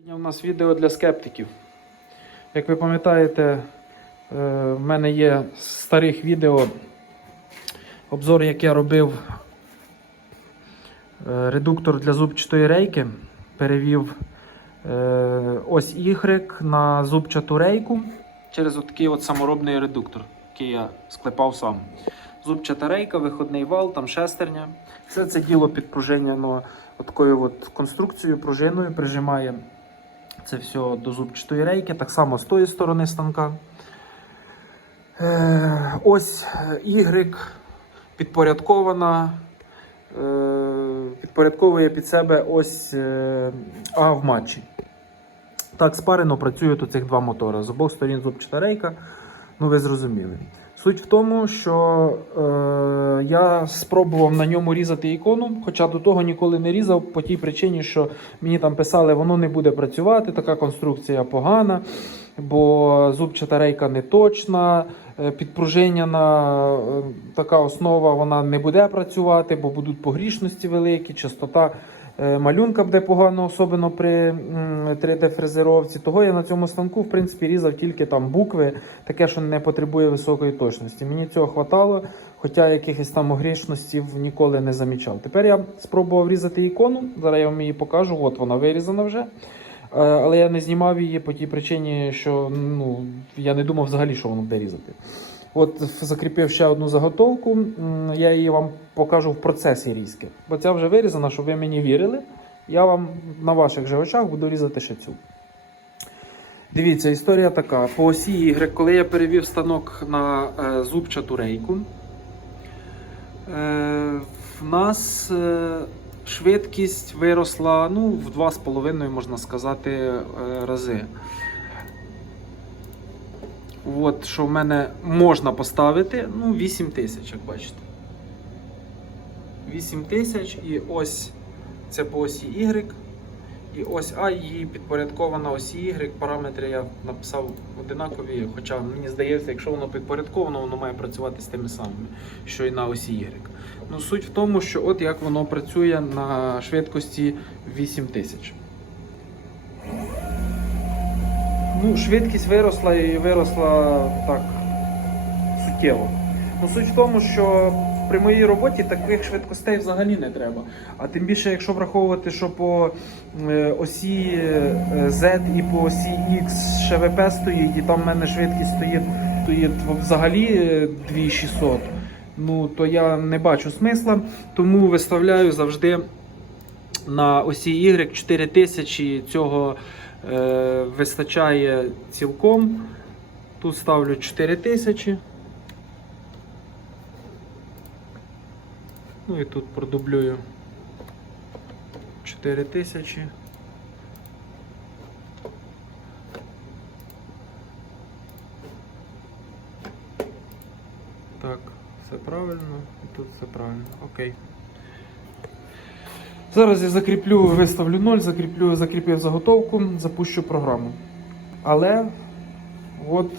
Сьогодні у нас відео для скептиків. Як ви пам'ятаєте, е, в мене є з старих відео обзор, як я робив е, редуктор для зубчатої рейки. Перевів е, ось Y на зубчату рейку через такий от саморобний редуктор, який я склепав сам. Зубчата рейка, виходний вал, там шестерня. Все це діло підпружинено такою от конструкцією, пружиною, прижимає це все до зубчатої рейки, так само з тої сторони станка. Е, ось е, Y підпорядкована, е, підпорядковує під себе ось е, А в матчі. Так, спарено працюють цих два мотори. З обох сторін зубчата рейка, ну ви зрозуміли. Суть в тому, що е, я спробував на ньому різати ікону, хоча до того ніколи не різав, по тій причині, що мені там писали, воно не буде працювати, така конструкція погана, бо зубчата рейка не точна, е, підпружиняна е, така основа вона не буде працювати, бо будуть погрішності великі, частота малюнка буде погано, особливо при 3D-фрезеровці. Того я на цьому станку, в принципі, різав тільки там букви, таке, що не потребує високої точності. Мені цього хватало, хоча якихось там огрішностей ніколи не замічав. Тепер я спробував різати ікону. Зараз я вам її покажу. От вона вирізана вже. Е, Але я не знімав її по тій причині, що ну, я не думав взагалі, що воно буде різати. От закріпив ще одну заготовку. Я її вам покажу в процесі різки. Бо ця вже вирізана, щоб ви мені вірили. Я вам на ваших же очах буду різати ще цю. Дивіться, історія така. По осі Y, коли я перевів станок на е, зубчату рейку, е, в нас е, швидкість виросла ну, в 2,5, можна сказати, е, рази. От, що в мене можна поставити, ну, 8 тисяч, як бачите. 8 тисяч і ось це по осі Y. І ось А її підпорядкована осі Y. Параметри я написав одинакові. Хоча мені здається, якщо воно підпорядковано, воно має працювати з тими самими, що і на осі Y. Ну, суть в тому, що от як воно працює на швидкості 8000. Ну, швидкість виросла і виросла так суттєво. Ну, суть в тому, що при моїй роботі таких швидкостей взагалі не треба. А тим більше, якщо враховувати, що по е, осі е, Z і по осі X ШВП стоїть, і там в мене швидкість стоїть, стоїть взагалі е, 2600, ну то я не бачу смисла, тому виставляю завжди на осі Y 4000 цього е, вистачає цілком. Тут ставлю 4000. Ну і тут продублюю 4000. Так, все правильно, і тут все правильно. Окей. Зараз я закріплю, виставлю 0, закріплю, закріпив заготовку, запущу програму. Але от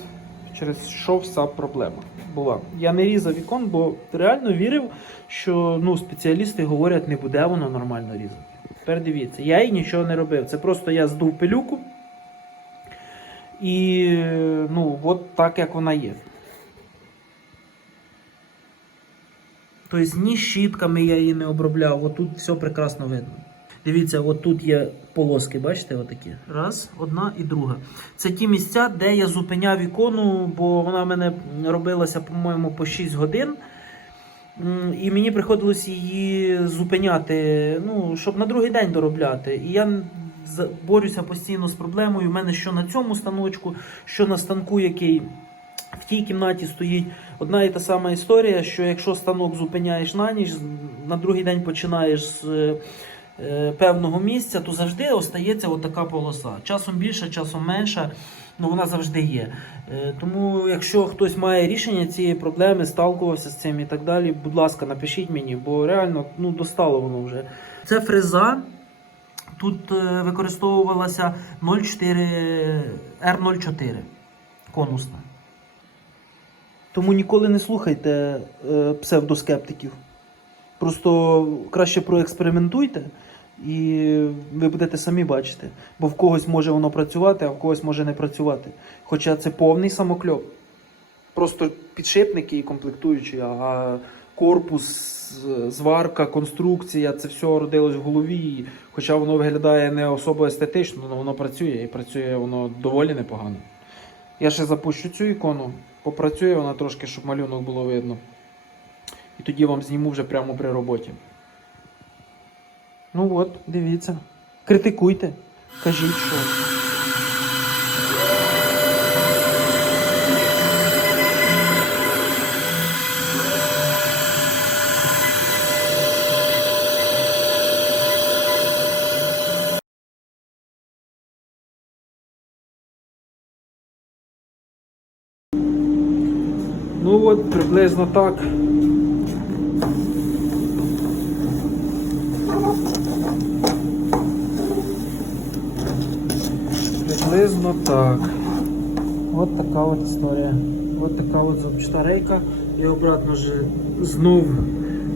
через що вся проблема була. Я не різав ікон, бо реально вірив, що ну, спеціалісти говорять, не буде воно нормально різати. Тепер дивіться, я їй нічого не робив. Це просто я здув пилюку. І ну, от так як вона є. Тобто ні щітками я її не обробляв, отут все прекрасно видно. Дивіться, от тут є полоски, бачите, отакі. Раз, одна і друга. Це ті місця, де я зупиняв ікону, бо вона в мене робилася, по-моєму, по 6 годин. І мені приходилось її зупиняти, ну, щоб на другий день доробляти. І я борюся постійно з проблемою. У мене що на цьому станочку, що на станку, який тій кімнаті стоїть одна і та сама історія, що якщо станок зупиняєш на ніч, на другий день починаєш з е, певного місця, то завжди остається отака полоса. Часом більше, часом менша, ну вона завжди є. Е, Тому, якщо хтось має рішення цієї проблеми, сталкувався з цим і так далі, будь ласка, напишіть мені, бо реально ну, достало воно вже. Це фреза. Тут е, використовувалася 04 R04 конусна. Тому ніколи не слухайте е, псевдоскептиків. Просто краще проекспериментуйте І ви будете самі бачити. Бо в когось може воно працювати, а в когось може не працювати. Хоча це повний самокльоп. Просто підшипники і комплектуючі, а корпус, зварка, конструкція це все родилось в голові. Хоча воно виглядає не особо естетично, але воно працює і працює воно доволі непогано. Я ще запущу цю ікону, попрацює вона трошки, щоб малюнок було видно. І тоді вам зніму вже прямо при роботі. Ну от, дивіться. Критикуйте. Кажіть, що. Ну от, приблизно так. Приблизно так. От така от історія. От така от зубчата рейка. І обратно ж знов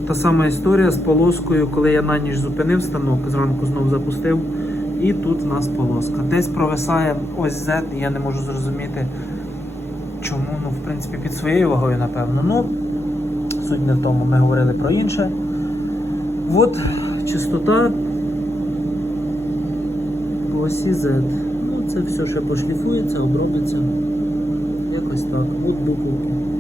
та сама історія з полоскою, коли я на ніч зупинив станок, зранку знов запустив. І тут в нас полоска. Десь провисає ось Z, і я не можу зрозуміти, чому, ну, в принципі, під своєю вагою, напевно. Ну, суть не в тому, ми говорили про інше. От чистота осі Z. Ну, це все ще пошліфується, обробиться. Якось так. От буковки.